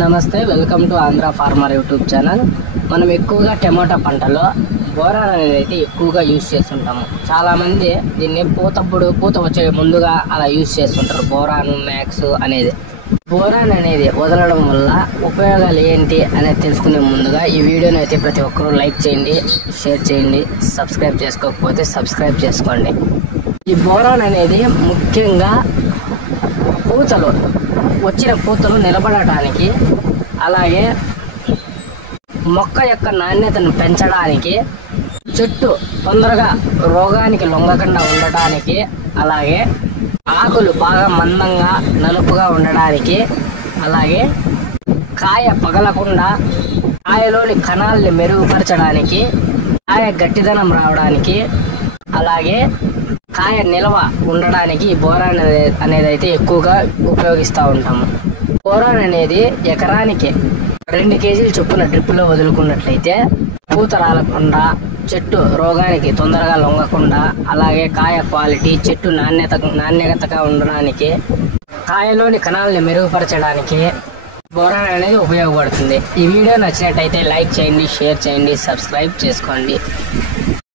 నమస్తే, welcome to Andhra farmer YouTube channel. మనం ఎక్కువగా టమాటా పంటలో బోరాన్ అనేది అయితే ఎక్కువగా యూజ్ చేస్తుంటాము. చాలామంది దీన్ని పూత వచ్చే ముందుగా అలా యూజ్ చేస్తుంటారు, బోరాన్ మ్యాక్స్ అనేది. బోరాన్ అనేది వదలడం వల్ల ఉపయోగాలు ఏంటి అనేది తెలుసుకునే ముందుగా ఈ వీడియోని అయితే ప్రతి ఒక్కరూ లైక్ చేయండి, షేర్ చేయండి. సబ్స్క్రైబ్ చేసుకోకపోతే సబ్స్క్రైబ్ చేసుకోండి. ఈ బోరాన్ అనేది ముఖ్యంగా వచ్చిన పూతలు నిలబడటానికి, అలాగే మొక్క యొక్క నాణ్యతను పెంచడానికి, చెట్టు తొందరగా రోగానికి లొంగకుండా ఉండటానికి, అలాగే ఆకులు బాగా మందంగా నలుపుగా ఉండడానికి, అలాగే కాయ పగలకుండా కాయలోని కణాలని మెరుగుపరచడానికి, కాయ గట్టిదనం రావడానికి, అలాగే కాయ నిల్వ ఉండడానికి బోరాన్ అనేది అయితే ఎక్కువగా ఉపయోగిస్తూ ఉంటాము. బోరాన్ అనేది ఎకరానికి 2 కేజీలు చొప్పున డ్రిప్లో వదులుకున్నట్లయితే పూత రాలకుండా, చెట్టు రోగానికి తొందరగా లొంగకుండా, అలాగే కాయ క్వాలిటీ, చెట్టు నాణ్యతగా ఉండడానికి, కాయలోని కణాలని మెరుగుపరచడానికి బోరాన్ అనేది ఉపయోగపడుతుంది. ఈ వీడియో నచ్చినట్టయితే లైక్ చేయండి, షేర్ చేయండి, సబ్స్క్రైబ్ చేసుకోండి.